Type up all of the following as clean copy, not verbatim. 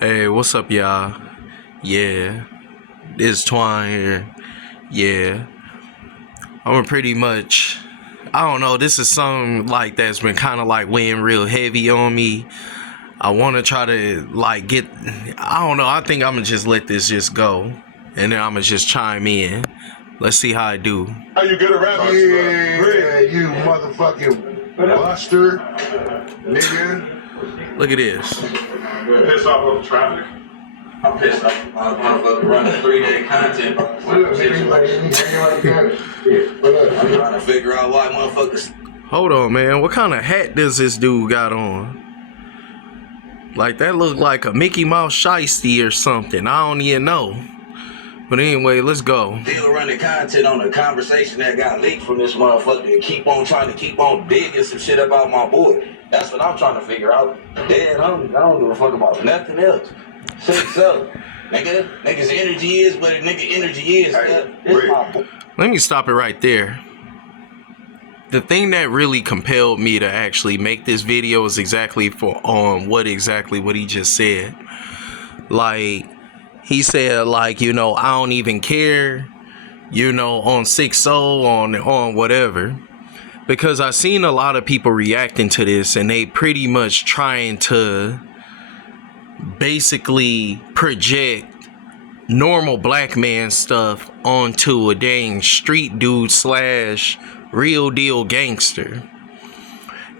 Hey, what's up, y'all? Yeah, it's Twine here. Yeah, I'm pretty much, I don't know, this is something like that's been kind of like weighing real heavy on me. I want to try to like I don't know, I think I'm gonna just let this just go. And then I'm gonna just chime in. Let's see how I do. How you get around? Yeah, you motherfucking buster, nigga. Look at this. Pissed off of the traffic. I'm pissed off. Motherfucker running 3-day content. What up, nigga? I'm trying to figure out why motherfuckers. Hold on, man. What kind of hat does this dude got on? Like, that look like a Mickey Mouse shiesty or something. I don't even know. But anyway, let's go. Still running content on a conversation that got leaked from this motherfucker and keep on trying to keep on digging some shit about my boy. That's what I'm trying to figure out. Damn, I don't give a fuck about nothing else. So, nigga's energy is what a nigga energy is. It's my boy. Let me stop it right there. The thing that really compelled me to actually make this video is exactly what he just said. Like, he said, like, you know, I don't even care, you know, on 6-0, on whatever. Because I've seen a lot of people reacting to this and they pretty much trying to basically project normal black man stuff onto a dang street dude / real deal gangster.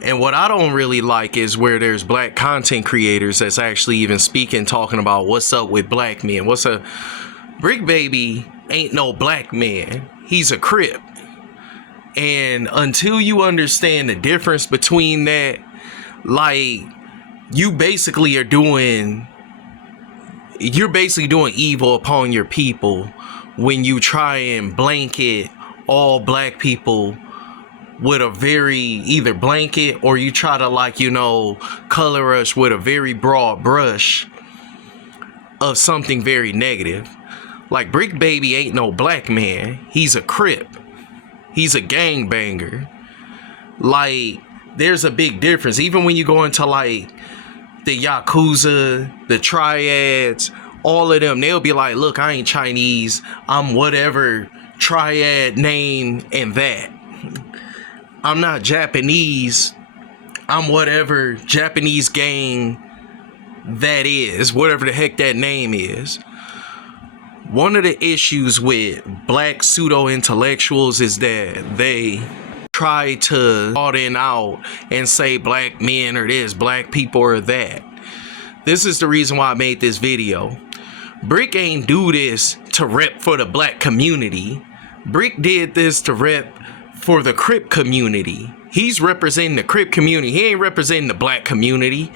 And what I don't really like is where there's black content creators that's actually even speaking, talking about what's up with black men. What's a Bricc baby ain't no black man. He's a Crip. And until you understand the difference between that, like, you're basically doing evil upon your people when you try and blanket all black people with a very either blanket, or you try to, like, you know, color us with a very broad brush of something very negative. Like, Bricc baby ain't no black man. He's a Crip. He's a gangbanger. Like, there's a big difference. Even when you go into like the Yakuza, the Triads, all of them, they'll be like, look, I ain't Chinese. I'm whatever triad name and that. I'm not Japanese. I'm whatever Japanese gang that is, whatever the heck that name is. One of the issues with black pseudo-intellectuals is that they try to broaden out and say black men are this, black people are that. This is the reason why I made this video. Bricc ain't do this to rep for the black community. Bricc did this to rep for the Crip community. He's representing the Crip community. He ain't representing the black community.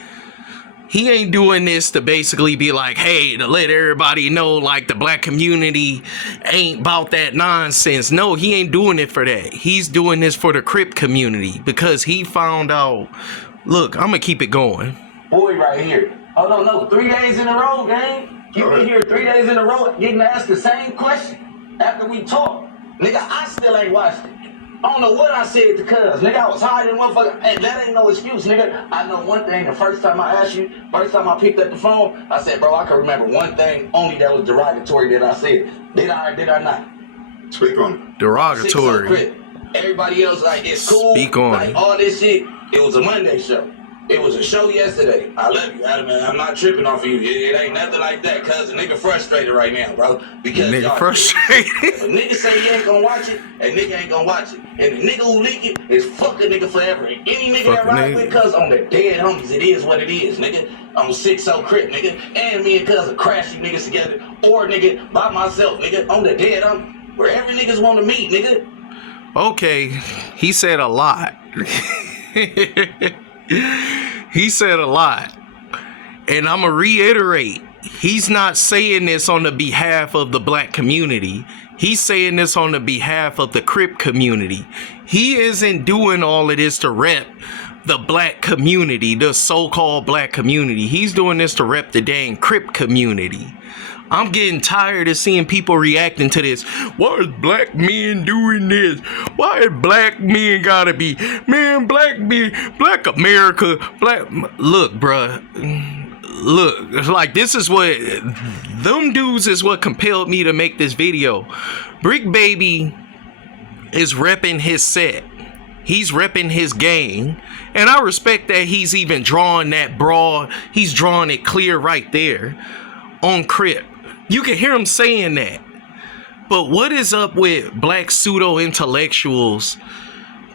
He ain't doing this to basically be like, hey, to let everybody know, like, the black community ain't about that nonsense. No, he ain't doing it for that. He's doing this for the Crip community because he found out. Look, I'm gonna keep it going. Boy right here. Oh, no, 3 days in a row, gang. You been here 3 days in a row getting asked the same question after we talked. Nigga, I still ain't watched it. I don't know what I said to cuz. Nigga, I was hiding motherfucker. Hey, that ain't no excuse, nigga. I know one thing. The first time I asked you, first time I picked up the phone, I said, bro, I can remember one thing only that was derogatory that I said. Did I or did I not? Speak on it. Derogatory. Everybody else, like, it's cool. Speak on like, it. all this shit, it was a Monday show. It was a show yesterday. I love you, Adam, man. I'm not tripping off of you. It ain't nothing like that, cuz the nigga frustrated right now, bro. Because Nigga frustrated. If a nigga say he ain't gonna watch it, a nigga ain't gonna watch it. And the nigga who leak it is fuck a nigga forever. And any nigga that ride with cuz on the dead homies, it is what it is, nigga. I'm a 6-0 Crip, nigga. And me and cuz are crashing niggas together. Or nigga, by myself, nigga. On the dead homie. Wherever niggas want to meet, nigga. Okay, he said a lot. He said a lot. And I'm going to reiterate, he's not saying this on the behalf of the black community. He's saying this on the behalf of the Crip community. He isn't doing all of this to rep the black community, the so-called black community. He's doing this to rep the dang Crip community. I'm getting tired of seeing people reacting to this. Why is black men doing this? Why is black men gotta be, man, black men, black America, black, look, bruh. look, like this is what them dudes is what compelled me to make this video. Bricc Baby is repping his set. He's repping his gang. And I respect that he's even drawing that broad. He's drawing it clear right there on Crip. You can hear him saying that. But what is up with black pseudo-intellectuals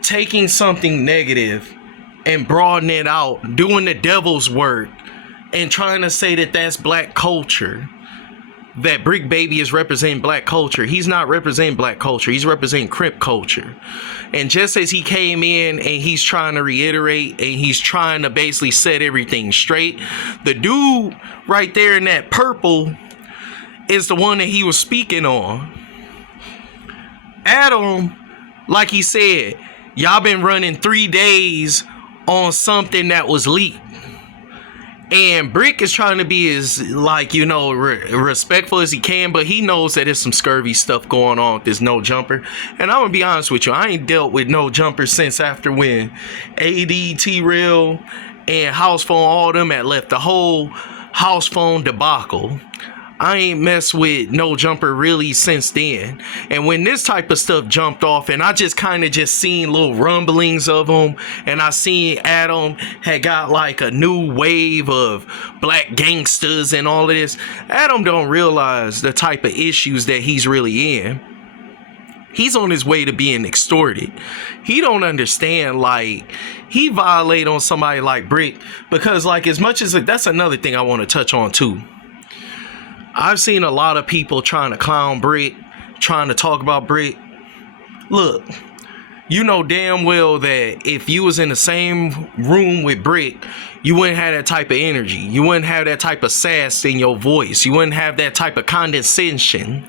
taking something negative and broadening it out, doing the devil's work, and trying to say that that's black culture? That Bricc Baby is representing black culture. He's not representing black culture. He's representing Crip culture. And just as he came in and he's trying to reiterate and he's trying to basically set everything straight, the dude right there in that purple is the one that he was speaking on. Adam, like he said, y'all been running 3 days on something that was leaked. And Bricc is trying to be as, like, you know, respectful as he can, but he knows that there's some scurvy stuff going on with this No Jumper. And I'm gonna be honest with you, I ain't dealt with No Jumper since after when AD, T-Rail, and House Phone, all them had left the whole House Phone debacle. I ain't messed with No Jumper really since then. And when this type of stuff jumped off and I just kind of just seen little rumblings of them, and I seen Adam had got like a new wave of black gangsters and all of this, Adam don't realize the type of issues that he's really in. He's on his way to being extorted. He don't understand, like, he violate on somebody like Bricc because, like, as much as that's another thing I want to touch on too. I've seen a lot of people trying to clown Bricc, trying to talk about Bricc. Look, you know damn well that if you was in the same room with Bricc, you wouldn't have that type of energy. You wouldn't have that type of sass in your voice. You wouldn't have that type of condescension.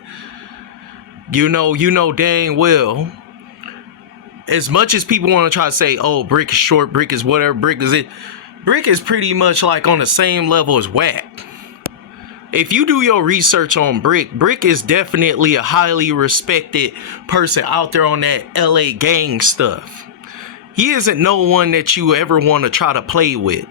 You know dang well. As much as people want to try to say, oh, Bricc is short, Bricc is whatever, Bricc is it. Bricc is pretty much like on the same level as Wack. If you do your research on Bricc, Bricc is definitely a highly respected person out there on that LA gang stuff. He isn't no one that you ever want to try to play with.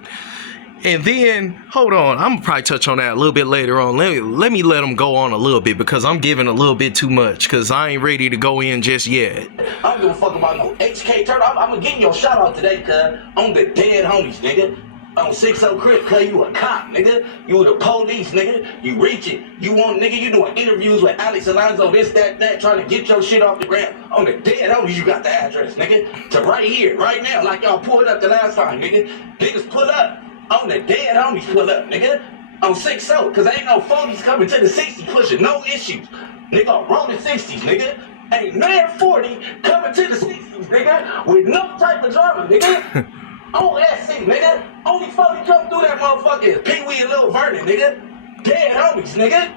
And then, hold on, I'm gonna probably touch on that a little bit later on. Let me let him go on a little bit because I'm giving a little bit too much because I ain't ready to go in just yet. I don't give a fuck about no HK turtle. I'm gonna give you a shout out today, cuz. On the dead homies, nigga. On 60 Crip, cuz you a cop, nigga. You the police, nigga. You reaching. You want, nigga, you doing interviews with Alex Alonzo, this, that, trying to get your shit off the ground. On the dead homies, you got the address, nigga. To right here, right now, like y'all pulled up the last time, nigga. Niggas pull up. On the dead homies, pull up, nigga. On 60, cause ain't no 40s coming to the 60s pushing no issues. Nigga, roll the 60s, nigga. Ain't man 40 coming to the 60s, nigga, with no type of drama, nigga. On SC, nigga. Only 40 come through that motherfucker is Pee Wee and Lil Vernon, nigga. Dead homies, nigga.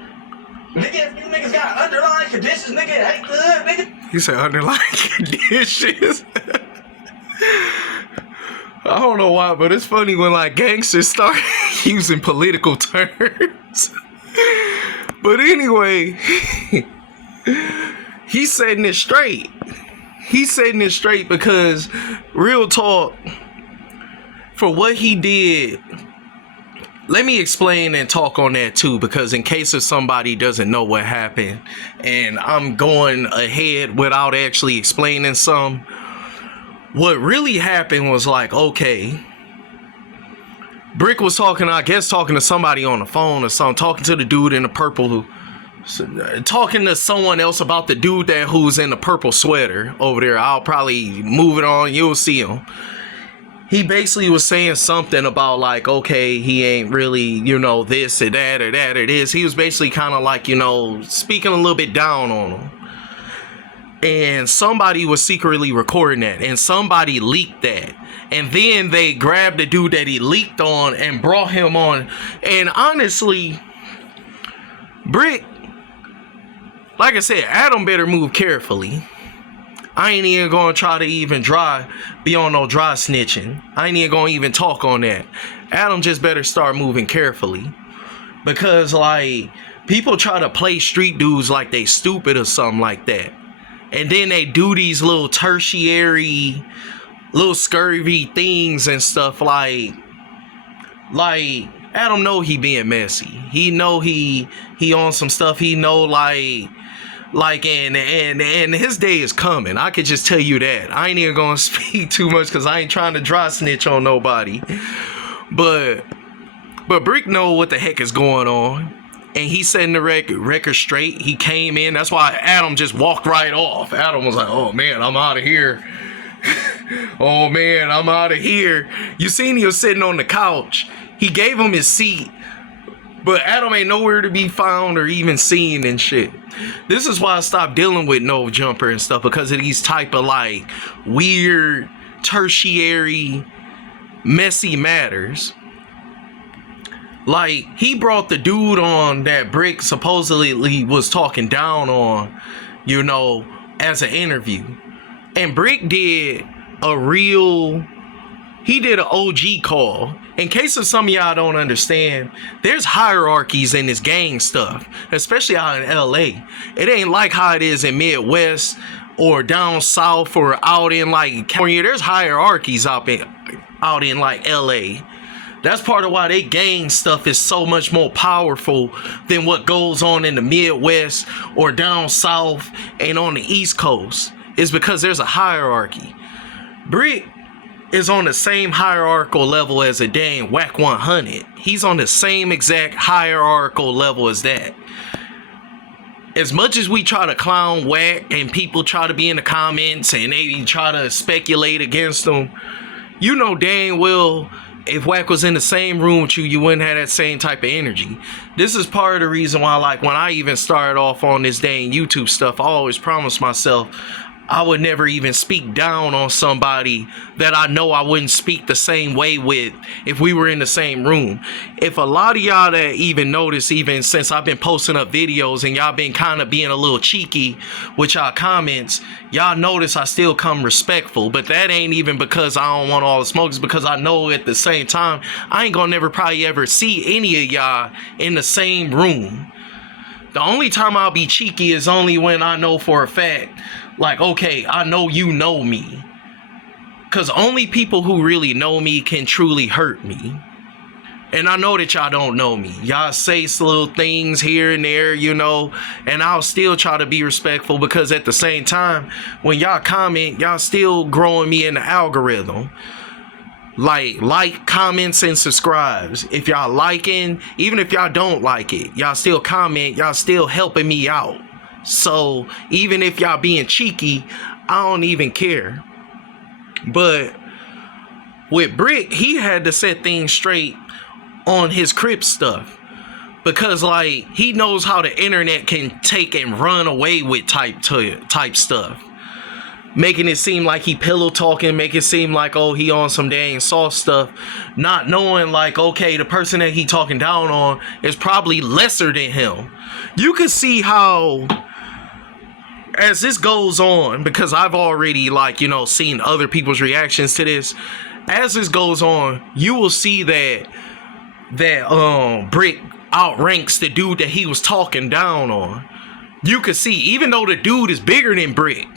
Nigga, if you niggas got underlying conditions, nigga, hate the hood, nigga. You say underlying conditions? I don't know why, but it's funny when like gangsters start using political terms. But anyway, he's setting it straight. He's setting it straight because real talk, for what he did, let me explain and talk on that too, because in case if somebody doesn't know what happened and I'm going ahead without actually explaining some, what really happened was like, okay, Bricc was talking, I guess talking to somebody on the phone or something, talking to the dude in the purple, talking to someone else about the dude who's in the purple sweater over there. I'll probably move it on, you'll see him. He basically was saying something about like, okay, he ain't really, you know, this or that or that or this. He was basically kind of like, you know, speaking a little bit down on him. And somebody was secretly recording that, and somebody leaked that. And then they grabbed the dude that he leaked on and brought him on. And honestly, Bricc, like I said, Adam better move carefully. I ain't even gonna try to even be on no dry snitching. I ain't even gonna even talk on that. Adam just better start moving carefully. Because like, people try to play street dudes like they stupid or something like that. And then they do these little tertiary, little scurvy things and stuff like Adam know he being messy. He know he on some stuff. He know like and his day is coming. I could just tell you that. I ain't even gonna speak too much because I ain't trying to dry snitch on nobody. But Bricc know what the heck is going on. And he setting the record straight. He came in. That's why Adam just walked right off. Adam was like, oh man, I'm out of here. Oh man, I'm out of here. You seen he was sitting on the couch. He gave him his seat. But Adam ain't nowhere to be found or even seen and shit. This is why I stopped dealing with No Jumper and stuff. Because of these type of like weird, tertiary, messy matters. Like, he brought the dude on that Bricc supposedly was talking down on, you know, as an interview. And Bricc did he did an OG call. In case of some of y'all don't understand, there's hierarchies in this gang stuff, especially out in LA. It ain't like how it is in Midwest or down south or out in like California. There's hierarchies out in like LA. That's part of why they gang stuff is so much more powerful than what goes on in the Midwest or down south and on the East Coast. Is because there's a hierarchy. Bricc is on the same hierarchical level as a dang Whack 100. He's on the same exact hierarchical level as that. As much as we try to clown Whack and people try to be in the comments and they try to speculate against him, you know dang well if Whack was in the same room with you, you wouldn't have that same type of energy. This is part of the reason why, like, when I even started off on this dang YouTube stuff, I always promised myself I would never even speak down on somebody that I know I wouldn't speak the same way with if we were in the same room. If a lot of y'all that even notice, even since I've been posting up videos and y'all been kind of being a little cheeky with y'all comments, y'all notice I still come respectful. But that ain't even because I don't want all the smoke. It's because I know at the same time, I ain't gonna never probably ever see any of y'all in the same room. The only time I'll be cheeky is only when I know for a fact, like, okay, I know you know me. Because only people who really know me can truly hurt me. And I know that y'all don't know me. Y'all say little things here and there, you know, and I'll still try to be respectful because at the same time, when y'all comment, y'all still growing me in the algorithm. Like, comments, and subscribes. If y'all liking, even if y'all don't like it, y'all still comment, y'all still helping me out. So even if y'all being cheeky, I don't even care. But with Bricc, he had to set things straight on his Crip stuff. Because like he knows how the internet can take and run away with type stuff. Making it seem like he pillow talking, make it seem like, oh, he on some dang soft stuff. Not knowing like, okay, the person that he talking down on is probably lesser than him. You can see how, as this goes on, because I've already like, you know, seen other people's reactions to this. As this goes on, you will see that Bricc outranks the dude that he was talking down on. You can see, even though the dude is bigger than Bricc,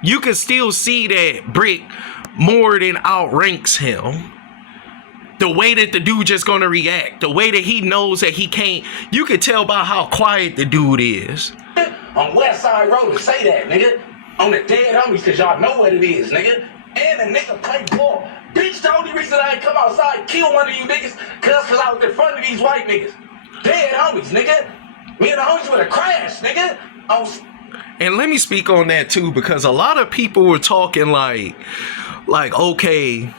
you can still see that Bricc more than outranks him. The way that the dude just gonna react, the way that he knows that he can't, you can tell by how quiet the dude is. On West Side Road to say that, nigga. On the dead homies, cause y'all know what it is, nigga. And the nigga play ball. Bitch, the only reason I ain't come outside and kill one of you niggas, cause I was in front of these white niggas. Dead homies, nigga. Me and the homies would have crashed, nigga. And let me speak on that too, because a lot of people were talking like, okay,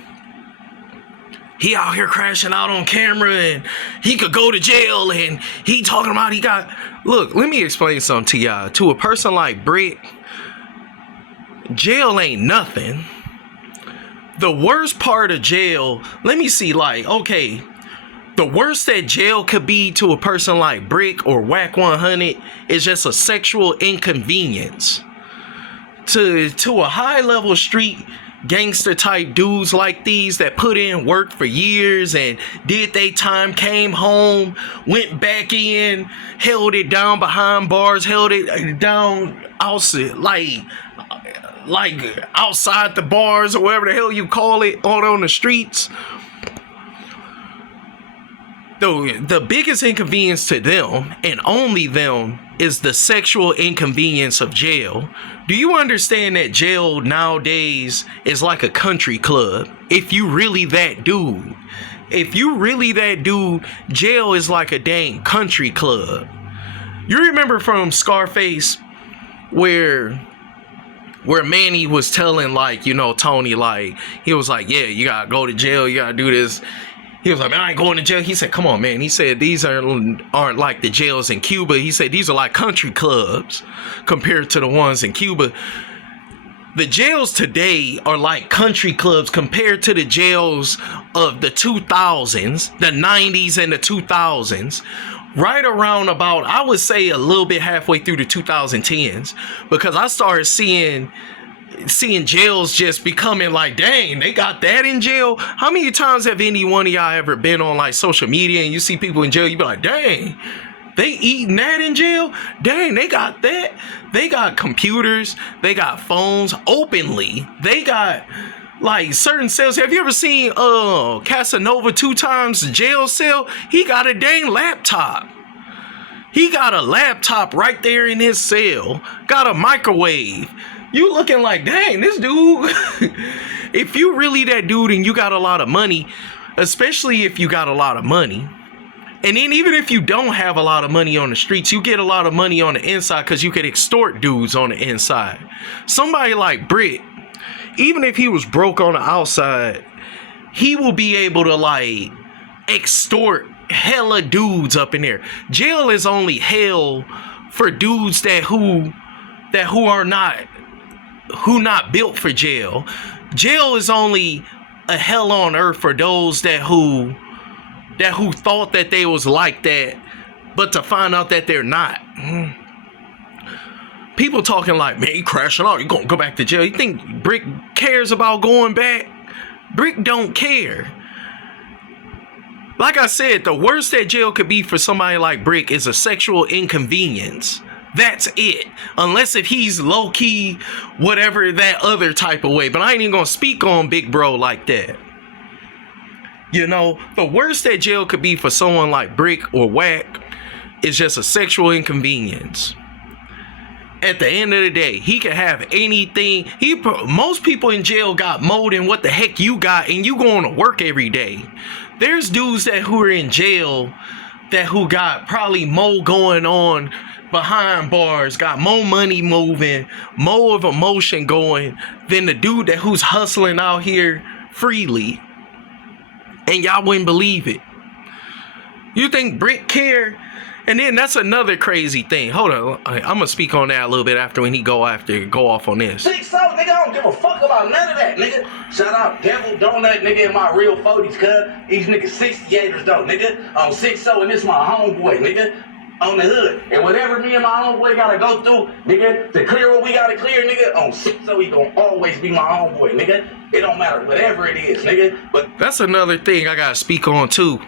he out here crashing out on camera and he could go to jail and he talking about he got... Look, let me explain something to y'all. To a person like Bricc, jail ain't nothing. The worst part of jail, let me see, like, okay, the worst that jail could be to a person like Bricc or Whack 100 is just a sexual inconvenience. To a high level street gangster type dudes like these that put in work for years and did they time, came home, went back in, held it down behind bars, held it down outside, like outside the bars or whatever the hell you call it, on the streets. the biggest inconvenience to them, and only them, is the sexual inconvenience of jail. Do you understand that jail nowadays is like a country club? If you really that dude, jail is like a dang country club. You remember from Scarface where Manny was telling, like, you know, Tony, like, he was like, yeah, you gotta go to jail, you gotta do this. He was like, man, I ain't going to jail. He said, come on, man. He said, these aren't like the jails in Cuba. He said, these are like country clubs compared to the ones in Cuba. The jails today are like country clubs compared to the jails of the 2000s, the 90s and the 2000s. Right around about, I would say, a little bit halfway through the 2010s, because I started seeing jails just becoming like, dang, they got that in jail. How many times have any one of y'all ever been on like social media and you see people in jail, you be like, dang, they eating that in jail? Dang, they got that. They got computers, they got phones openly. They got like certain cells. Have you ever seen Casanova 2 times jail cell? He got a dang laptop. He got a laptop right there in his cell. Got a microwave. You looking like, dang, this dude. If you really that dude and you got a lot of money, especially if you got a lot of money, and then even if you don't have a lot of money on the streets, you get a lot of money on the inside because you could extort dudes on the inside. Somebody like Bricc, even if he was broke on the outside, he will be able to like extort hella dudes up in there. Jail is only hell for dudes who are not built for jail. Jail is only a hell on earth for those who thought that they was like that, but to find out that they're not. People talking like, man, you crashing out, you gonna go back to jail. You think Bricc cares about going back? Bricc don't care. Like I said, the worst that jail could be for somebody like Bricc is a sexual inconvenience. That's it. Unless if he's low-key, whatever that other type of way. But I ain't even gonna speak on Big Bro like that. You know, the worst that jail could be for someone like Bricc or Whack is just a sexual inconvenience. At the end of the day, he can have anything. Most people in jail got more than what the heck you got, and you going to work every day. There's dudes who are in jail who got probably more going on behind bars, got more money moving, more of emotion going than the dude who's hustling out here freely. And y'all wouldn't believe it. You think Bricc care? And then that's another crazy thing. Hold on, I'm gonna speak on that a little bit after when he go off on this. 6 nigga, I don't give a fuck about none of that, nigga. Shout out Devil Donut, nigga, in my real 40s, cuz. These niggas 68ers though, nigga. I'm 6-0 and this my homeboy, nigga. On the hood. And whatever me and my homeboy gotta go through, nigga, to clear what we gotta clear, nigga, on 6-0, he gonna always be my homeboy, nigga. It don't matter, whatever it is, nigga. But that's another thing I gotta speak on too.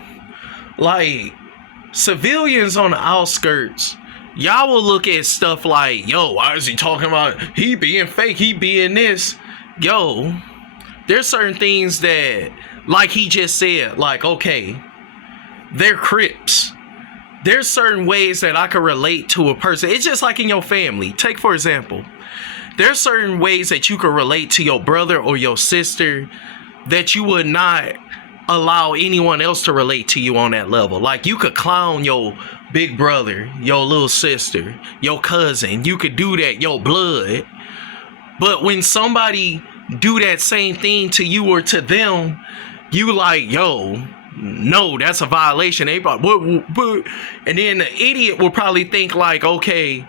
Like, civilians on the outskirts, y'all will look at stuff like, yo, why is he talking about he being fake, he being this? Yo, there's certain things that, like he just said, like, okay, they're Crips. There's certain ways that I can relate to a person. It's just like in your family. Take, for example, there's certain ways that you can relate to your brother or your sister that you would not allow anyone else to relate to you on that level. Like, you could clown your big brother, your little sister, your cousin. You could do that, your blood. But when somebody do that same thing to you or to them, you like, yo, no, that's a violation. They probably, what? And then the idiot will probably think like, okay,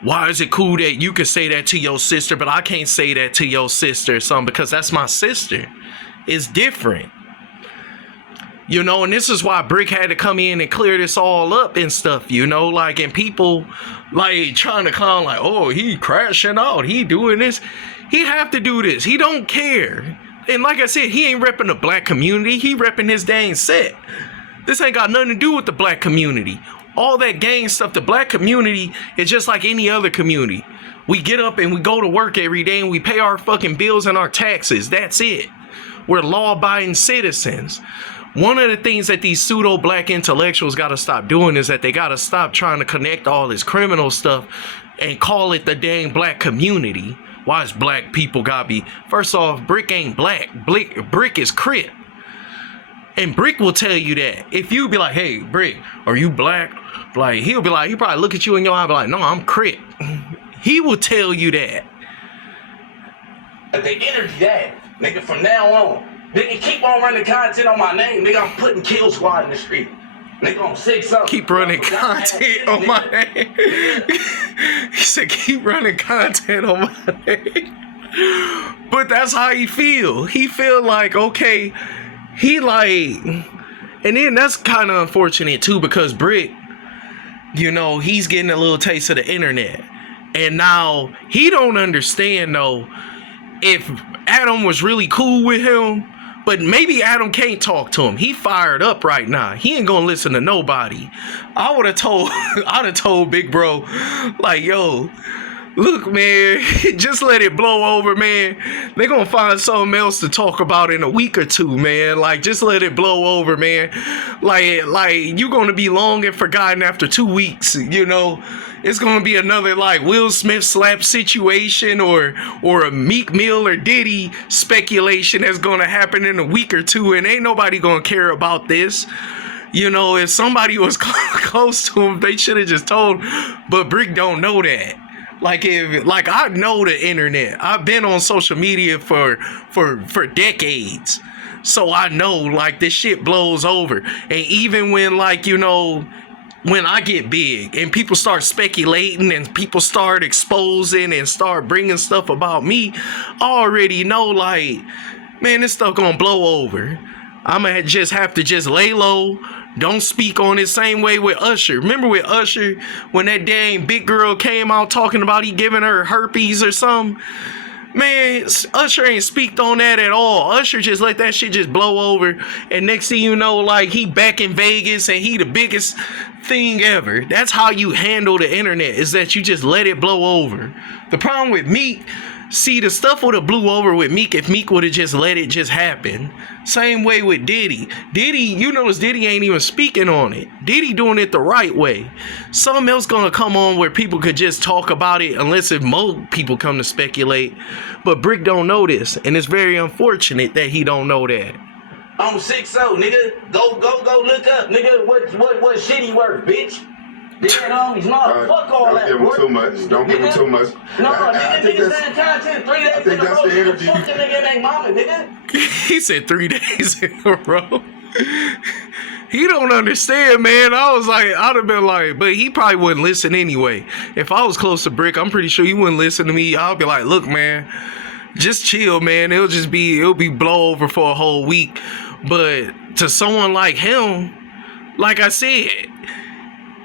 why is it cool that you can say that to your sister, but I can't say that to your sister or something because that's my sister. It's different. You know, and this is why Bricc had to come in and clear this all up and stuff, you know, like, and people like trying to clown like, oh, he crashing out, he doing this. He have to do this. He don't care. And like I said, he ain't repping the black community. He repping his dang set. This ain't got nothing to do with the black community. All that gang stuff, the black community is just like any other community. We get up and we go to work every day and we pay our fucking bills and our taxes. That's it. We're law-abiding citizens. one of the things that these pseudo black intellectuals got to stop doing is that they got to stop trying to connect all this criminal stuff and call it the dang black community. Why is black people gotta be? First off, Bricc ain't black. Bricc is Crip. And Bricc will tell you that. If you be like, hey, Bricc, are you black? Like, he'll be like, he'll probably look at you in your eye and be like, no, I'm Crip. He will tell you that. But they energy that. Nigga, from now on, nigga, keep on running content on my name. Nigga, I'm putting Kill Squad in the street. Nigga, I'm 6'0". Keep running content on my name. He said, keep running content on my name. But that's how he feel. He feel like, okay, he like, and then that's kind of unfortunate too, because Bricc, you know, he's getting a little taste of the internet. And now he don't understand though, if Adam was really cool with him, but maybe Adam can't talk to him. He fired up right now. He ain't gonna listen to nobody. I'd have told Big Bro, like, yo, look, man, just let it blow over, man. They gonna find something else to talk about in a week or two, man. Like, just let it blow over, man. Like you gonna be long and forgotten after 2 weeks, you know. It's gonna be another like Will Smith slap situation or a Meek Mill or Diddy speculation that's gonna happen in a week or two, and ain't nobody gonna care about this. You know, if somebody was close to him, they should have just told. But Bricc don't know that. Like I know the internet. I've been on social media for decades. So I know like this shit blows over. And even when like, you know, when I get big and people start speculating and people start exposing and start bringing stuff about me, I already know like, man, this stuff gonna blow over. I'm gonna just have to just lay low. Don't speak on it. Same way with Usher. Remember with Usher, when that dang big girl came out talking about he giving her herpes or something? Man, Usher ain't speaked on that at all. Usher just let that shit just blow over. And next thing you know, like, he back in Vegas and he the biggest thing ever. That's how you handle the internet, is that you just let it blow over. The problem with Meek, see, the stuff would have blew over with Meek if Meek would have just let it just happen. Same way with Diddy. Diddy, you notice Diddy ain't even speaking on it. Diddy doing it the right way. Something else gonna come on where people could just talk about it, unless if more people come to speculate. But Bricc don't know this, and it's very unfortunate that he don't know that. I'm 6'0", nigga. Go look up, nigga. What shit he worth, bitch? Dead homies, mom. Fuck all that. Don't give him too much. Don't give him too much. No, nigga sending content 3 days in a row. Energy. Fuck the nigga and ain't mama, nigga. He said 3 days in a row. He don't understand, man. I was like, I'd have been like, but he probably wouldn't listen anyway. If I was close to Bricc, I'm pretty sure he wouldn't listen to me. I'll be like, look, man, just chill, man. It'll be blow over for a whole week. But to someone like him, like I said,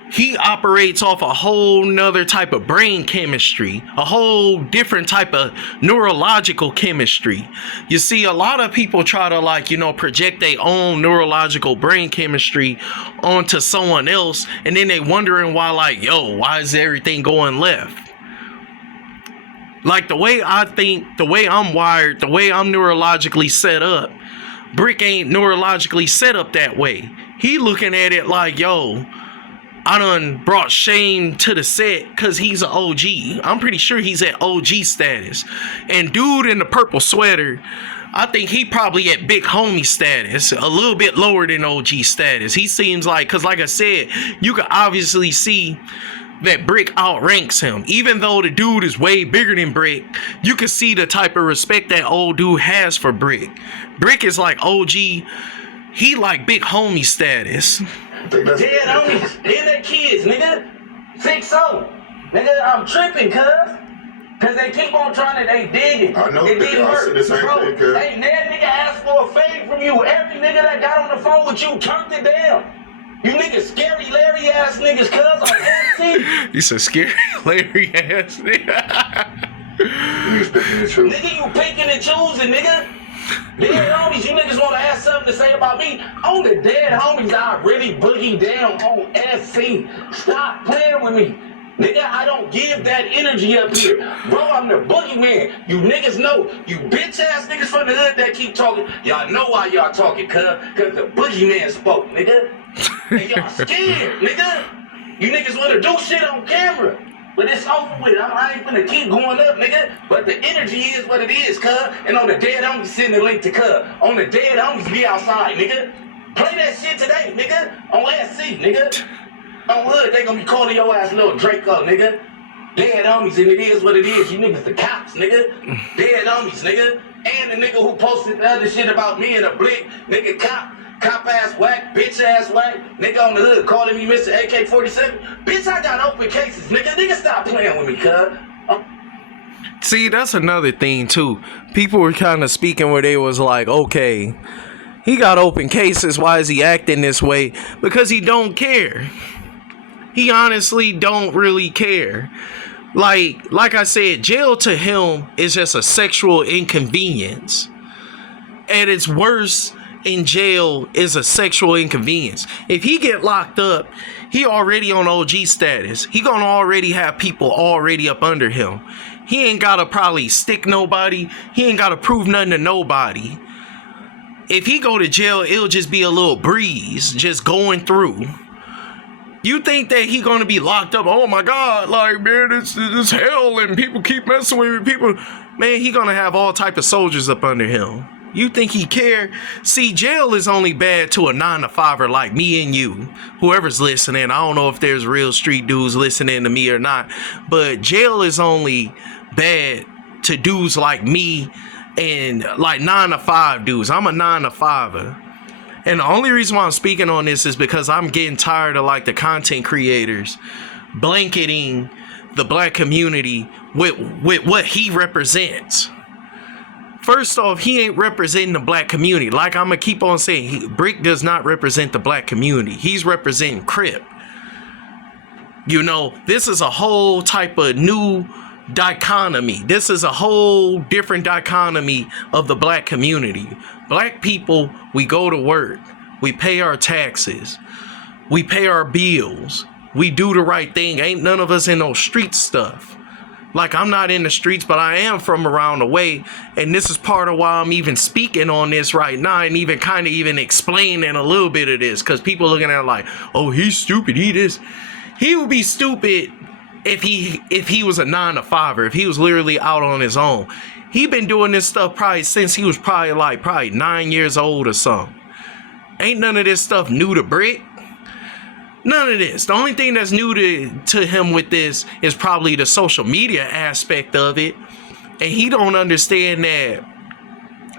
he operates off a whole nother type of brain chemistry, a whole different type of neurological chemistry. You see, a lot of people try to, like, you know, project their own neurological brain chemistry onto someone else, and then they wondering why, like, yo, why is everything going left? Like, the way I think, the way I'm wired, the way I'm neurologically set up, Bricc ain't neurologically set up that way. He looking at it like, yo, I done brought shame to the set because he's an OG. I'm pretty sure he's at OG status. And dude in the purple sweater, I think he probably at big homie status, a little bit lower than OG status. He seems like, because like I said, you can obviously see that Bricc outranks him. Even though the dude is way bigger than Bricc, you can see the type of respect that old dude has for Bricc. Bricc is like OG. He like big homie status. Dead homies, dead kids, nigga. 6'0". Nigga, I'm tripping, cuz they keep on trying to, they digging. I know, it didn't I work. said the same thing, cuz. Hey, that nigga asked for a favor from you. Every nigga that got on the phone with you turned it down. You niggas scary Larry ass niggas, cuz, on MC. You said scary Larry ass nigga. You picking and choosing. Nigga, you picking and choosing, nigga. Dead homies, you niggas want to have something to say about me? On the dead homies, I really boogie down on SC. Stop playing with me. Nigga, I don't give that energy up here. Bro, I'm the boogeyman. You niggas know. You bitch ass niggas from the hood that keep talking. Y'all know why y'all talking, cuz the boogeyman spoke, nigga. And y'all scared, nigga. You niggas wanna do shit on camera. But it's over with. I ain't finna keep going up, nigga. But the energy is what it is, cuz. And on the dead homies, send the link to cuz. On the dead homies, be outside, nigga. Play that shit today, nigga. On SC, nigga. On hood, they gonna be calling your ass little Draco, nigga. Dead homies, and it is what it is. You niggas the cops, nigga. Dead homies, nigga. And the nigga who posted the other shit about me and a Bricc, nigga cop ass whack, bitch ass whack, nigga on the hood calling me Mr. AK-47. Bitch, I got open cases, nigga. Nigga, stop playing with me, cuz. See, that's another thing too. People were kind of speaking where they was like, okay, he got open cases. Why is he acting this way? Because he don't care. He honestly don't really care. Like I said, jail to him is just a sexual inconvenience. At its worst, in jail is a sexual inconvenience. If he get locked up, he already on OG status. He gonna already have people already up under him. He ain't gotta probably stick nobody. He ain't gotta prove nothing to nobody. If he go to jail, it'll just be a little breeze, just going through. You think that he gonna be locked up? Oh my God, like, man, it's hell and people keep messing with people. Man, he gonna have all type of soldiers up under him. You think he care? See, jail is only bad to a 9-to-5er like me and you. Whoever's listening, I don't know if there's real street dudes listening to me or not, but jail is only bad to dudes like me and like 9-to-5 dudes. I'm a 9-to-5er. And the only reason why I'm speaking on this is because I'm getting tired of like the content creators blanketing the black community with what he represents. First off, he ain't representing the black community. Like I'm gonna keep on saying, Bricc does not represent the black community. He's representing Crip. You know, this is a whole type of new dichotomy. This is a whole different dichotomy of the black community. Black people, we go to work, we pay our taxes, we pay our bills, we do the right thing. Ain't none of us in no street stuff. Like, I'm not in the streets, but I am from around the way, and this is part of why I'm even speaking on this right now and even kind of even explaining a little bit of this, because people looking at it like, oh, he's stupid, he this. He would be stupid if he was a 9-to-5er, if he was literally out on his own. He been doing this stuff probably since he was probably 9 years old or something. Ain't none of this stuff new to Bricc. None of this. The only thing that's new to him with this is probably the social media aspect of it. And he don't understand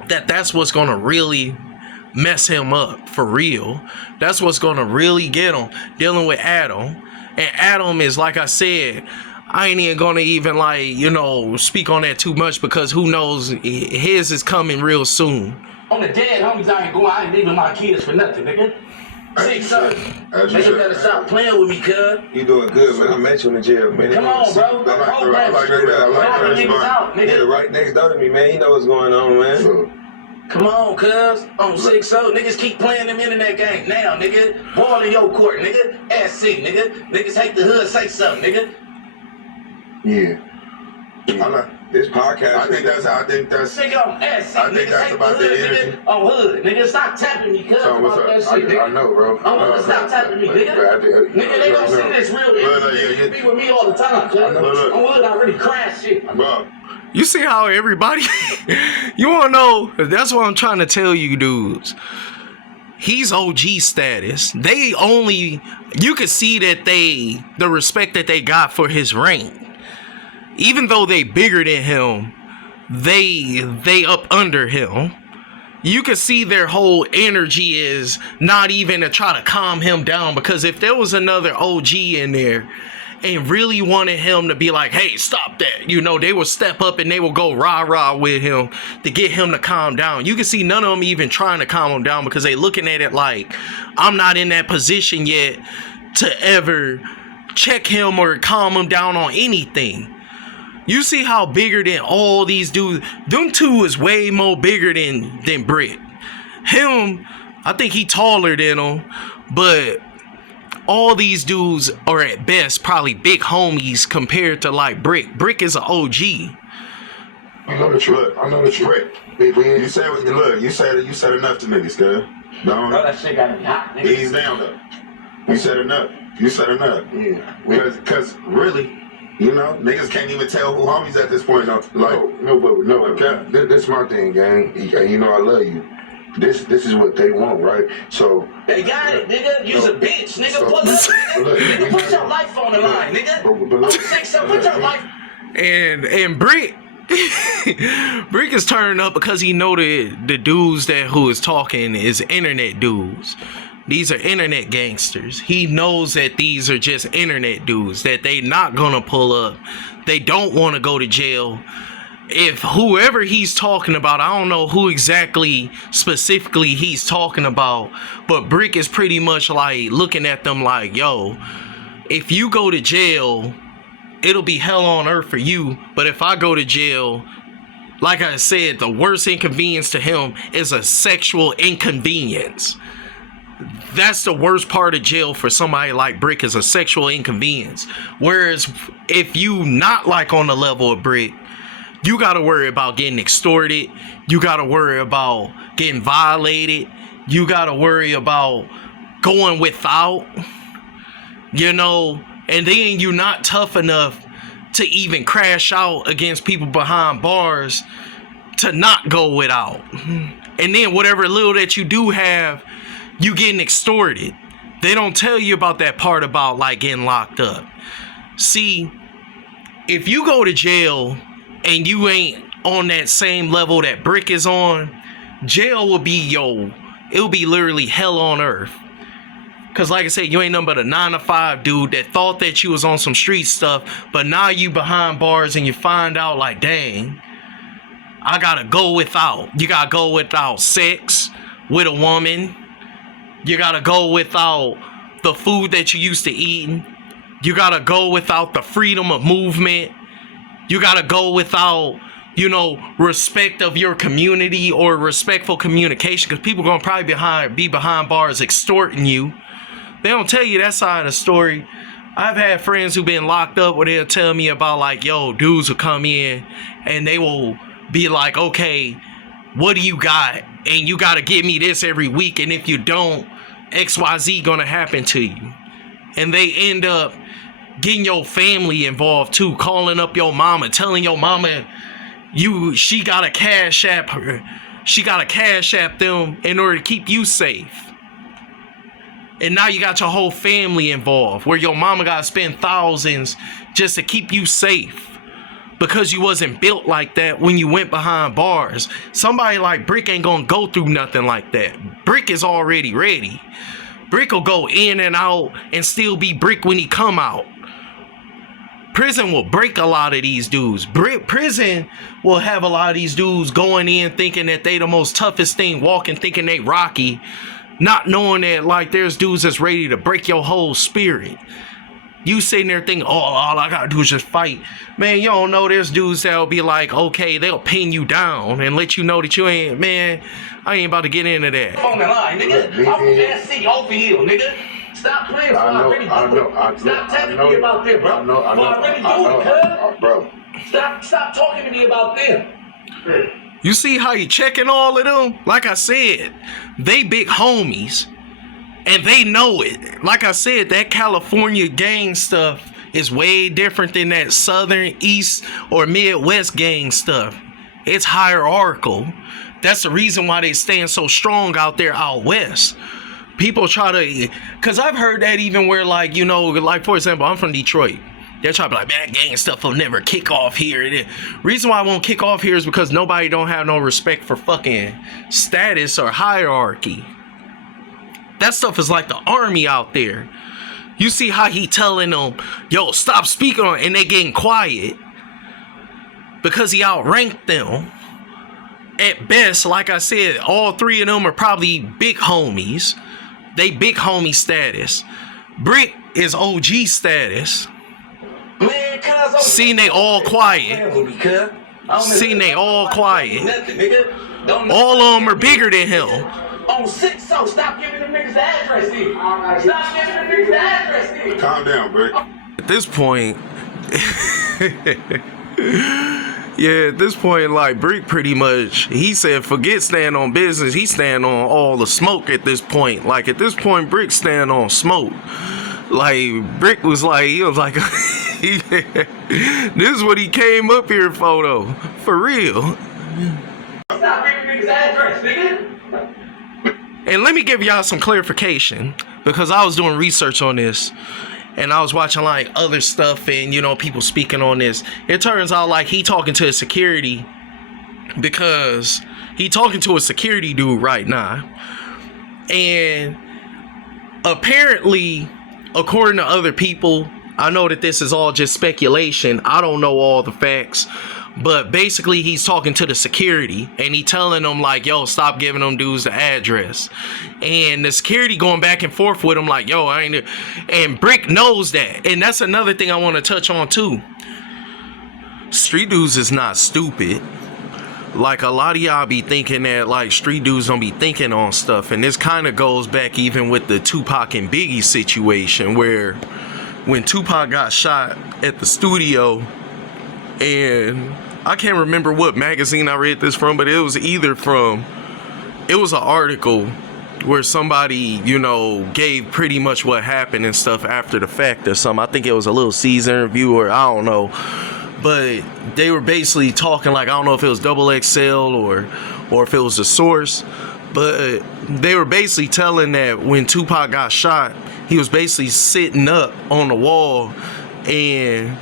that's what's gonna really mess him up for real. That's what's gonna really get him dealing with Adam. And Adam is, like I said, I ain't even gonna even like, you know, speak on that too much because who knows, his is coming real soon. On the dead homies, I ain't leaving my kids for nothing, nigga. See, son, nigga better stop playing with me, cuz. You doing good, man. I met you in the jail, man. Come on, bro. I like that. Nigga right next door to me, man. You know what's going on, man. Come on, cuz. On 6-0, niggas keep playing them internet game now, nigga. Ball in your court, nigga. SC, nigga. Niggas hate the hood, say something, nigga. Yeah. I like this podcast. I think that's nigga on SC. I think that's about the energy. Nigga on hood. Nigga, stop tapping me, cuz. About that shit, nigga. I know, bro. Stop tapping me, nigga. Nigga, they gon' see this real energy. You be with me all the time, cuz. On hood, I really crash shit. Bro. You see how everybody, you wanna know, that's what I'm trying to tell you dudes. He's OG status. They only, you could see that the respect that they got for his rank. Even though they bigger than him, they up under him. You can see their whole energy is not even to try to calm him down, because if there was another OG in there and really wanted him to be like, hey, stop that, you know, they will step up and they will go rah-rah with him to get him to calm down. You can see none of them even trying to calm him down because they looking at it like, I'm not in that position yet to ever check him or calm him down on anything. You see how bigger than all these dudes, them two is way more bigger than Bricc. Him, I think he taller than him, but all these dudes are at best probably big homies compared to like Bricc. Bricc is an OG. I know the truth. I know the truth. You said enough to niggas, cuz. Bro, that shit got me hot, nigga. Ease down though. You said enough. Yeah. Cause really, you know, niggas can't even tell who homies at this point. No. Okay. This my thing, gang. You know I love you. This is what they want, right? So they got it, nigga. You's a bitch, nigga. Pull up, nigga. Put your life on the line, nigga. I'm 6'7", put your life. And Bricc. Bricc is turning up because he know the dudes who is talking is internet dudes. These are internet gangsters. He knows that these are just internet dudes, that they not gonna pull up. They don't want to go to jail. If whoever he's talking about, I don't know who exactly specifically he's talking about, but Bricc is pretty much like looking at them like, yo, if you go to jail, it'll be hell on earth for you. But if I go to jail, like I said, the worst inconvenience to him is a sexual inconvenience. That's the worst part of jail for somebody like Bricc, is a sexual inconvenience. Whereas if you not like on the level of Bricc, you got to worry about getting extorted. You got to worry about getting violated. You got to worry about going without, you know, and then you're not tough enough to even crash out against people behind bars to not go without. And then whatever little that you do have, you getting extorted. They don't tell you about that part about like getting locked up. See, if you go to jail and you ain't on that same level that Bricc is on, jail will be it'll be literally hell on earth. Cause like I said, you ain't nothing but a 9-to-5 dude that thought that you was on some street stuff, but now you behind bars and you find out like, dang, I gotta go without. You gotta go without sex with a woman. You gotta go without the food that you used to eating. You gotta go without the freedom of movement. You gotta go without, you know, respect of your community or respectful communication, because people gonna probably be behind bars extorting you. They don't tell you that side of the story. I've had friends who've been locked up where they'll tell me about like, yo, dudes will come in and they will be like, okay, what do you got? And you gotta give me this every week, and if you don't, XYZ gonna happen to you. And they end up getting your family involved too, calling up your mama, telling your mama she gotta cash app her. She gotta cash app them in order to keep you safe. And now you got your whole family involved, where your mama gotta spend thousands just to keep you safe, because you wasn't built like that when you went behind bars. Somebody like Bricc ain't gonna go through nothing like that. Bricc is already ready. Bricc will go in and out and still be Bricc when he come out. Prison will break a lot of these dudes. Prison will have a lot of these dudes going in thinking that they the most toughest thing walking, thinking they Rocky, not knowing that like there's dudes that's ready to break your whole spirit. You sitting there thinking, oh, all I gotta do is just fight. Man, you don't know there's dudes that'll be like, okay, they'll pin you down and let you know that you ain't, man, I ain't about to get into that. On the line, nigga. I'm from that seat, over here, nigga. Stop playing before I really do it. Stop telling me about them, bro. Before I really do it, cuz. Bro. Stop talking to me about them. You see how you checking all of them? Like I said, they big homies. And they know it. Like I said, that California gang stuff is way different than that Southern, East, or Midwest gang stuff. It's hierarchical. That's the reason why they stand so strong out there out west. People try to, because I've heard that even where, like, you know, like, for example, I'm from Detroit. They're trying to be like, man, that gang stuff will never kick off here. The reason why I won't kick off here is because nobody don't have no respect for fucking status or hierarchy. That stuff is like the army out there. You see how he telling them, yo, stop speaking on it, and they getting quiet because he outranked them. At best, like I said, all three of them are probably big homies. They big homie status. Bricc is OG status. Man, seen they all quiet. Seen they all quiet. All of them are bigger than him. On 6, so stop giving them niggas the address then. Stop giving them niggas the address then. Calm down, Bricc. At this point, yeah, at this point, like Bricc pretty much, he said, forget stand on business. He stand on all the smoke at this point. Like at this point, Bricc stand on smoke. Like Bricc was like, he was like, this is what he came up here for though, for real. Stop giving niggas address, nigga. And let me give y'all some clarification, because I was doing research on this and I was watching like other stuff and, you know, people speaking on this. It turns out like he talking to a security, because he talking to a security dude right now. And apparently, according to other people, I know that this is all just speculation. I don't know all the facts. But basically, he's talking to the security and he telling them like, yo, stop giving them dudes the address. And the security going back and forth with him like, yo, I ain't. And Bricc knows that. And that's another thing I want to touch on too. Street dudes is not stupid. Like a lot of y'all be thinking that like street dudes don't be thinking on stuff. And this kind of goes back even with the Tupac and Biggie situation, where when Tupac got shot at the studio, and I can't remember what magazine I read this from, but it was an article where somebody, you know, gave pretty much what happened and stuff after the fact or something. I think it was a Little Caesar interview, or I don't know. But they were basically talking like, I don't know if it was XXL or if it was the source, but they were basically telling that when Tupac got shot, he was basically sitting up on the wall, and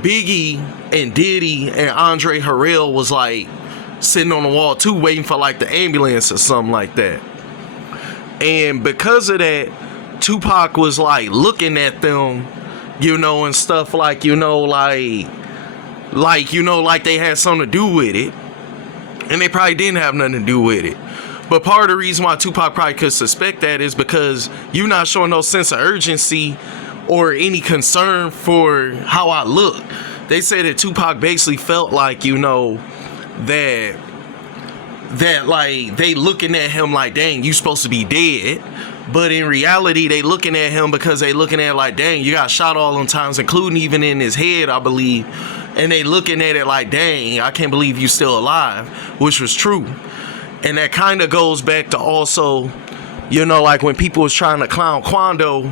Biggie and Diddy and Andre Harrell was like sitting on the wall too, waiting for like the ambulance or something like that. And because of that, Tupac was like looking at them, you know, and stuff like, you know, like they had something to do with it. And they probably didn't have nothing to do with it. But part of the reason why Tupac probably could suspect that is because you're not showing no sense of urgency or any concern for how I look. They said that Tupac basically felt like, you know, that like they looking at him like, dang, you supposed to be dead. But in reality, they looking at him because they looking at like, dang, you got shot all them times, including even in his head, I believe. And they looking at it like, dang, I can't believe you still alive, which was true. And that kind of goes back to also, you know, like when people was trying to clown Quando,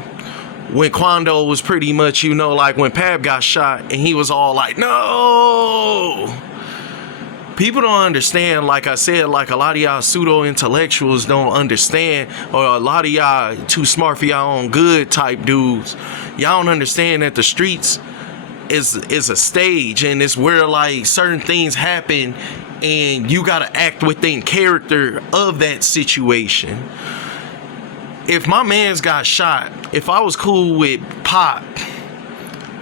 when Quando was pretty much, you know, like when Pab got shot and he was all like, no. People don't understand, like I said, like a lot of y'all pseudo-intellectuals don't understand, or a lot of y'all too smart for y'all own good type dudes. Y'all don't understand that the streets is a stage, and it's where like certain things happen and you gotta act within character of that situation. If my man's got shot, if I was cool with Pop,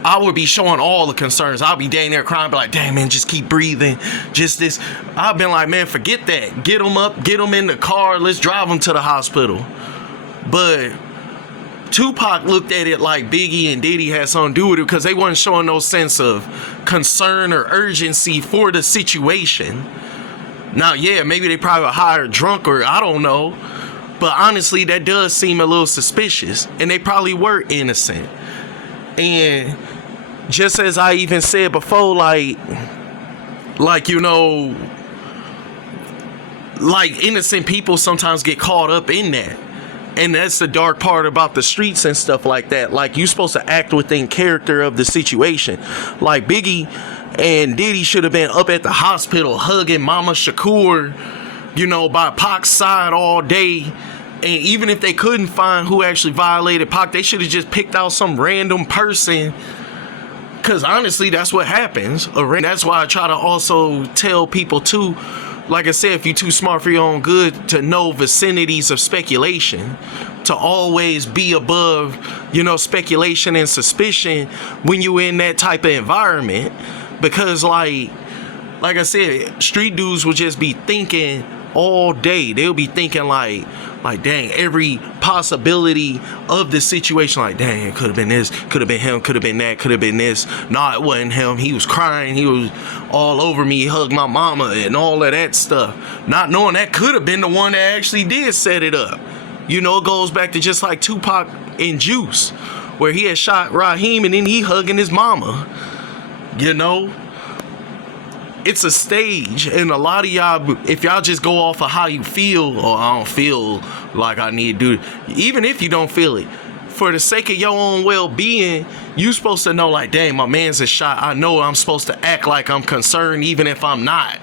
I would be showing all the concerns. I'll be dang there crying, be like, damn man, just keep breathing. Just this. I've been like, man, forget that. Get him up, get him in the car, let's drive him to the hospital. But Tupac looked at it like Biggie and Diddy had something to do with it, because they weren't showing no sense of concern or urgency for the situation. Now, yeah, maybe they probably were high or drunk, or I don't know. But honestly, that does seem a little suspicious. And they probably were innocent. And just as I even said before, like you know, like innocent people sometimes get caught up in that. And that's the dark part about the streets and stuff like that. Like, you're supposed to act within character of the situation. Like Biggie and Diddy should have been up at the hospital hugging Mama Shakur, you know, by Pac's side all day. And even if they couldn't find who actually violated Pac, they should have just picked out some random person. Because honestly, that's what happens. That's why I try to also tell people too, like I said, if you're too smart for your own good, to know vicinities of speculation, to always be above, you know, speculation and suspicion when you're in that type of environment. Because like I said, street dudes will just be thinking all day. They'll be thinking like dang, every possibility of the situation, like dang, it could have been this, could have been him, could have been that, could have been this. No, it wasn't him. He was crying, he was all over me, he hugged my mama and all of that stuff, not knowing that could have been the one that actually did set it up. You know, it goes back to just like Tupac and Juice, where he had shot Raheem and then he hugging his mama. You know, it's a stage, and a lot of y'all, if y'all just go off of how you feel, or I don't feel like I need to do it, even if you don't feel it, for the sake of your own well-being, you supposed to know like, dang, my man's a shot. I know I'm supposed to act like I'm concerned even if I'm not.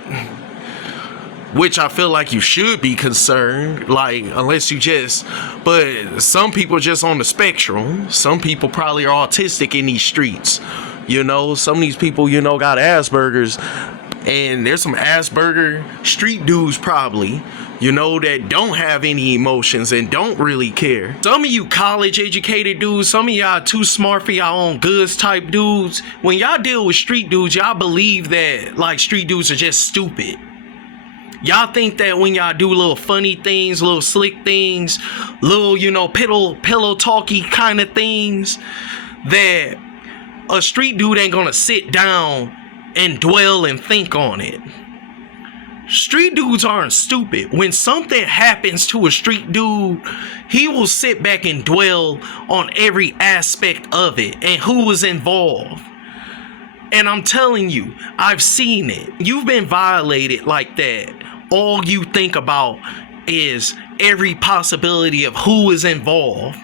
Which I feel like you should be concerned, like, unless you just, but some people just on the spectrum. Some people probably are autistic in these streets. You know, some of these people, you know, got Asperger's, and there's some Asperger street dudes probably, you know, that don't have any emotions and don't really care. Some of you college educated dudes, some of y'all too smart for y'all own goods type dudes. When y'all deal with street dudes, y'all believe that like street dudes are just stupid. Y'all think that when y'all do little funny things, little slick things, little, you know, pillow talky kind of things, that a street dude ain't gonna sit down and dwell and think on it. Street dudes aren't stupid. When something happens to a street dude, he will sit back and dwell on every aspect of it and who was involved. And I'm telling you, I've seen it. You've been violated like that. All you think about is every possibility of who is involved.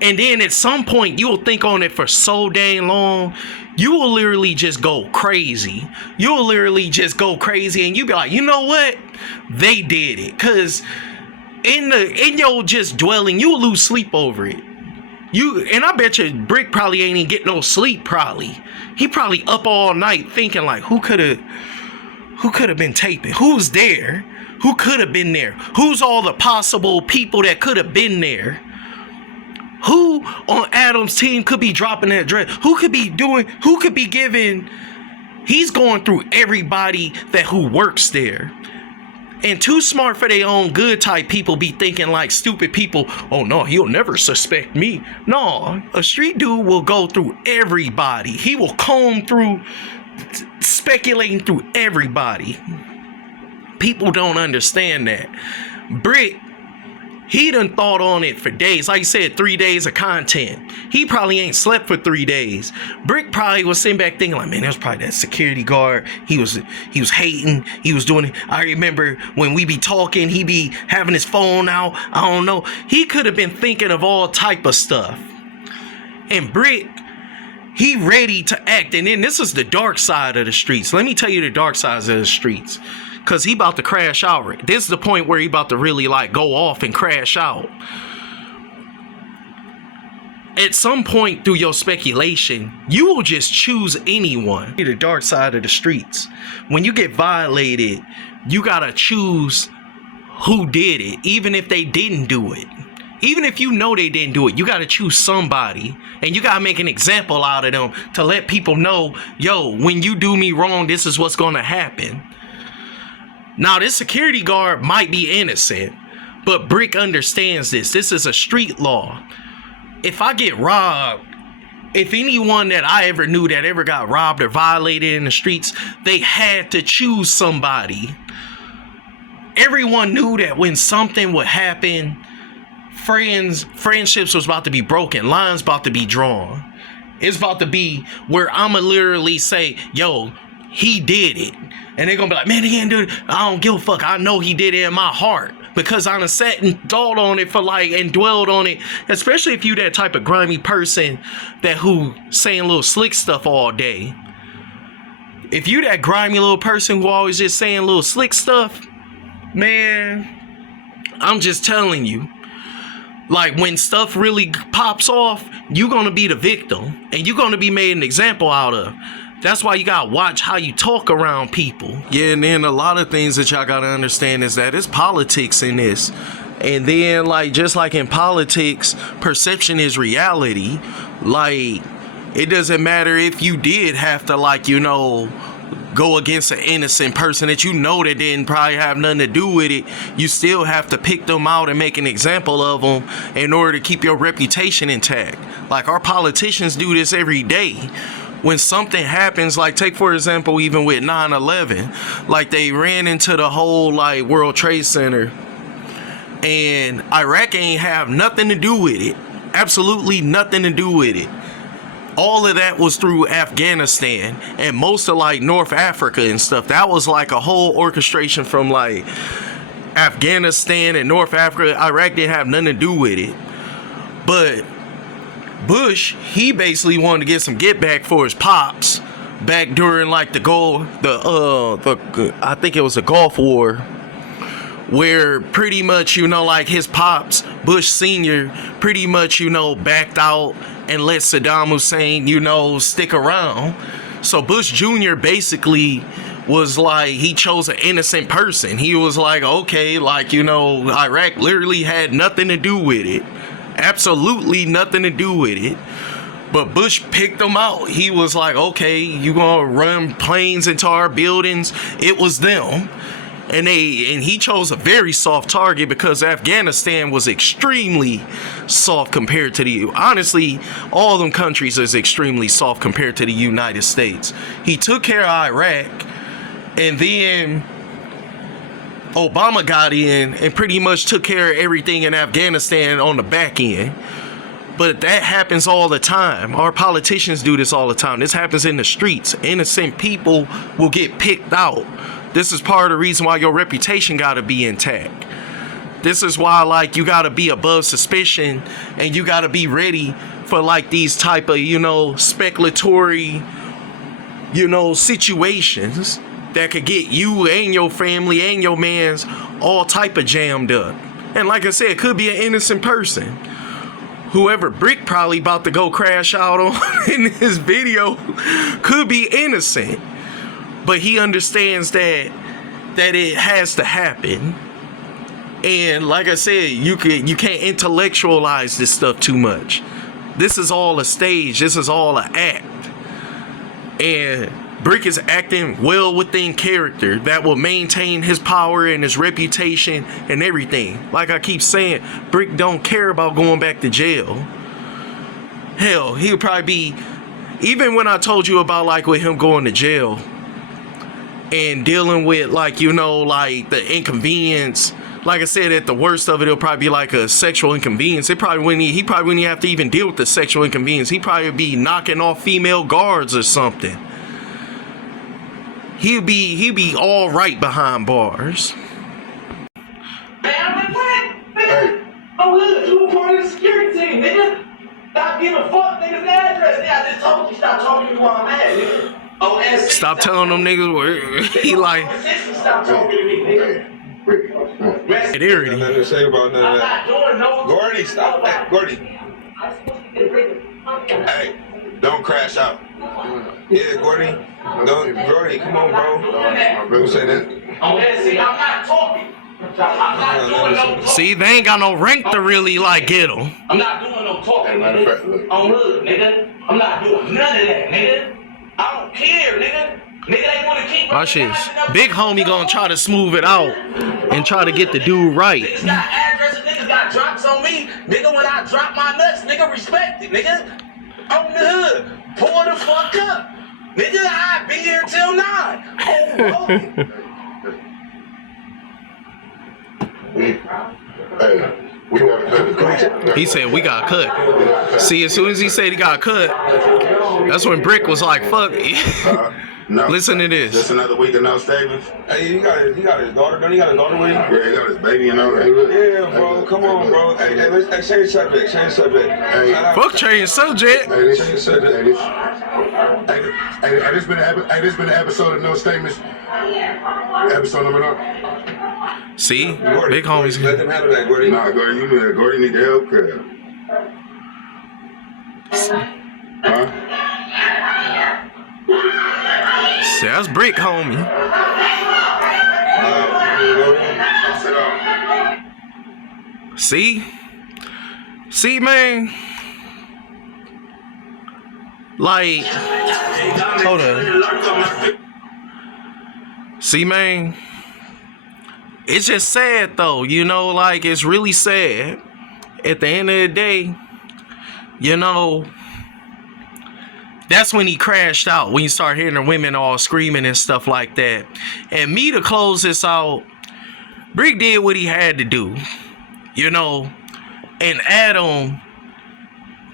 And then at some point, you will think on it for so dang long, you will literally just go crazy. You will literally just go crazy, and you be like, you know what? They did it. Cause in your just dwelling, you will lose sleep over it. And I bet you Bricc probably ain't even get no sleep. Probably he probably up all night thinking like, who could have been taping? Who's there? Who could have been there? Who's all the possible people that could have been there? Who on Adam's team could be dropping that dress? Who could be giving? He's going through everybody who works there. And too smart for their own good type people be thinking like stupid people, oh no, he'll never suspect me. No, a street dude will go through everybody. He will comb through, speculating through everybody. People don't understand that. Bricc, he done thought on it for days. Like you said, 3 days of content. He probably ain't slept for 3 days. Bricc probably was sitting back thinking like, man, that was probably that security guard. He was hating. He was doing it. I remember when we be talking, he be having his phone out. I don't know. He could have been thinking of all type of stuff. And Bricc, he ready to act. And then this is the dark side of the streets. Let me tell you the dark sides of the streets. Cause he about to crash out. This is the point where he about to really like go off and crash out. At some point through your speculation, you will just choose anyone. The dark side of the streets. When you get violated, you gotta choose who did it, even if they didn't do it. Even if you know they didn't do it, you gotta choose somebody. And you gotta make an example out of them to let people know, yo, when you do me wrong, this is what's gonna happen. Now, this security guard might be innocent, but Bricc understands this. This is a street law. If I get robbed, if anyone that I ever knew that ever got robbed or violated in the streets, they had to choose somebody. Everyone knew that when something would happen, friendships was about to be broken, lines about to be drawn. It's about to be where I'ma literally say, yo, he did it. And they're gonna be like, man, he didn't do it. I don't give a fuck. I know he did it in my heart. Because I done sat and thought on it for like, and dwelled on it. Especially if you that type of grimy person who saying little slick stuff all day. If you that grimy little person who always just saying little slick stuff, man, I'm just telling you. Like when stuff really pops off, you're gonna be the victim. And you're gonna be made an example out of. That's why you gotta watch how you talk around people. Yeah, and then a lot of things that y'all gotta understand is that it's politics in this. And then like, just like in politics, perception is reality. Like, it doesn't matter if you did have to like, you know, go against an innocent person that you know that didn't probably have nothing to do with it, you still have to pick them out and make an example of them in order to keep your reputation intact. Like, our politicians do this every day. When something happens, like, take for example, even with 9/11, like, they ran into the whole, like, World Trade Center, and Iraq ain't have nothing to do with it. Absolutely nothing to do with it. All of that was through Afghanistan and most of, like, North Africa and stuff. That was like a whole orchestration from, like, Afghanistan and North Africa. Iraq didn't have nothing to do with it. But Bush, he basically wanted to get some get back for his pops back during, like, I think it was the Gulf War, where pretty much, you know, like, his pops, Bush Sr., pretty much, you know, backed out and let Saddam Hussein, you know, stick around. So Bush Jr. basically was like, he chose an innocent person. He was like, okay, like, you know, Iraq literally had nothing to do with it. Absolutely nothing to do with it. But Bush picked them out. He was like, okay, you gonna run planes into our buildings? It was them. And he chose a very soft target because Afghanistan was extremely soft compared to honestly, all them countries is extremely soft compared to the United States. He took care of Iraq, and then Obama got in and pretty much took care of everything in Afghanistan on the back end. But that happens all the time. Our politicians do this all the time. This happens in the streets. Innocent people will get picked out. This is part of the reason why your reputation gotta be intact. This is why, like, you gotta be above suspicion and you gotta be ready for, like, these type of, you know, speculatory, you know, situations that could get you and your family and your mans all type of jammed up. And like I said, it could be an innocent person. Whoever Bricc probably about to go crash out on in this video could be innocent. But he understands that it has to happen. And like I said, you can't intellectualize this stuff too much. This is all a stage. This is all an act. And Bricc is acting well within character that will maintain his power and his reputation and everything. Like I keep saying, Bricc don't care about going back to jail. Hell, he'll probably be, even when I told you about, like, with him going to jail and dealing with, like, you know, like, the inconvenience. Like I said, at the worst of it, it'll probably be like a sexual inconvenience. He probably wouldn't have to even deal with the sexual inconvenience. He'd probably be knocking off female guards or something. He'd be all right behind bars. Man, I'm good. You a part of the security team, nigga. Stop giving fuck niggas the address. Nigga, I just told you stop talking to me while I'm at, nigga. Oh, and stop telling them niggas where he like. Stop talking to me, nigga. It irritating. Nothing to say about none of that. I'm not doing no. Gordy, stop that. Gordy. Hey, don't crash out. Yeah, Gordy. Gordy, come on, bro. Don't say that. Okay, see, I'm not talking. I'm not doing no talking. See, they ain't got no rank to really, like, get them. I'm not doing no talking, Matter of fact, nigga. look. On hood, nigga. I'm not doing none of that, nigga. I don't care, nigga. Nigga, they want to keep. Watch this. Big homie gonna try to smooth it out and try to get the dude right. Niggas got addresses, niggas got drops on me. Nigga, when I drop my nuts, nigga, respect it, nigga. On the hood. Pull the fuck up. Nigga, I be here till 9. Oh, Hey, we got He said we got cut. See, as soon as he said he got cut, that's when Bricc was like, fuck. no. Listen to this. Just another week of no statements. Hey, he got his daughter. Don't he got his daughter with him? Yeah, he got his baby and all that. Yeah, bro. Come on, bro. Hey, let's change subject. Change subject. Hey, Fuck change subject. Hey, this been an episode of No Statements. Episode number 9. See, Gordy, big homies. let them handle that, Gordy. Nah, Gordy, you need that. Gordy need the help, crib. Huh? See, that's Bricc, homie. See, man. Like, hold on. See, man, it's just sad though, you know, like it's really sad. At the end of the day, you know, that's when he crashed out, when you start hearing the women all screaming and stuff like that. And me, to close this out, Bricc did what he had to do, you know, and Adam,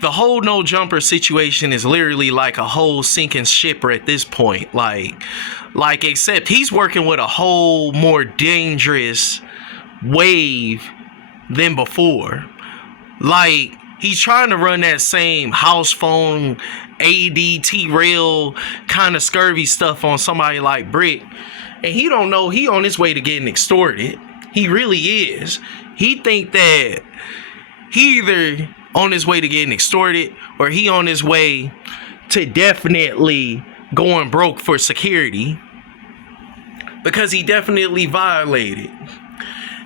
the whole No Jumper situation is literally like a whole sinking shipper at this point. Like except he's working with a whole more dangerous wave than before. Like, he's trying to run that same house phone, ADT rail kind of scurvy stuff on somebody like Bricc. And he don't know he on his way to getting extorted. He really is. He think that he either on his way to getting extorted or he on his way to definitely going broke for security, because he definitely violated.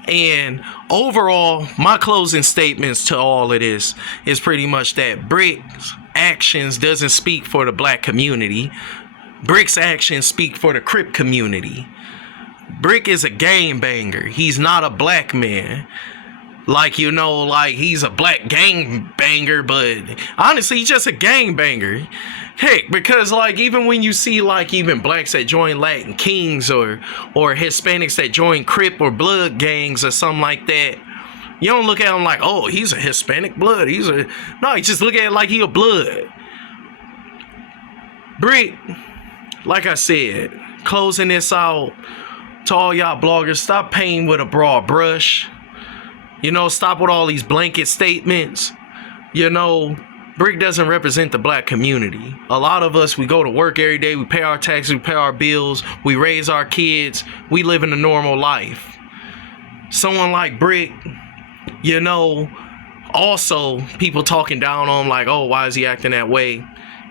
And overall, my closing statements to all of this is pretty much that Brick's actions doesn't speak for the black community. Brick's actions speak for the Crip community. Bricc is a gangbanger. He's not a black man. Like, you know, like he's a black gangbanger, but honestly, he's just a gangbanger. Heck, because like even when you see like even blacks that join Latin Kings or Hispanics that join Crip or blood gangs or something like that, you don't look at him like, oh, he's a Hispanic blood. No, you just look at it like he a blood. Bricc, like I said, closing this out to all y'all bloggers, stop painting with a broad brush. You know, stop with all these blanket statements. You know, Bricc doesn't represent the black community. A lot of us, we go to work every day, we pay our taxes, we pay our bills, we raise our kids, we live in a normal life. Someone like Bricc, you know, also people talking down on him like, oh, why is he acting that way?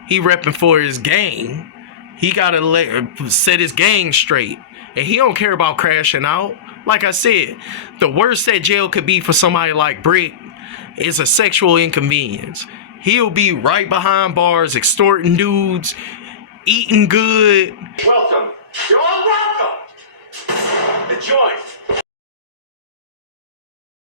He repping for his gang. He gotta set his gang straight. And he don't care about crashing out. Like I said, the worst that jail could be for somebody like Bricc is a sexual inconvenience. He'll be right behind bars, extorting dudes, eating good. Welcome. You're all welcome. The joint.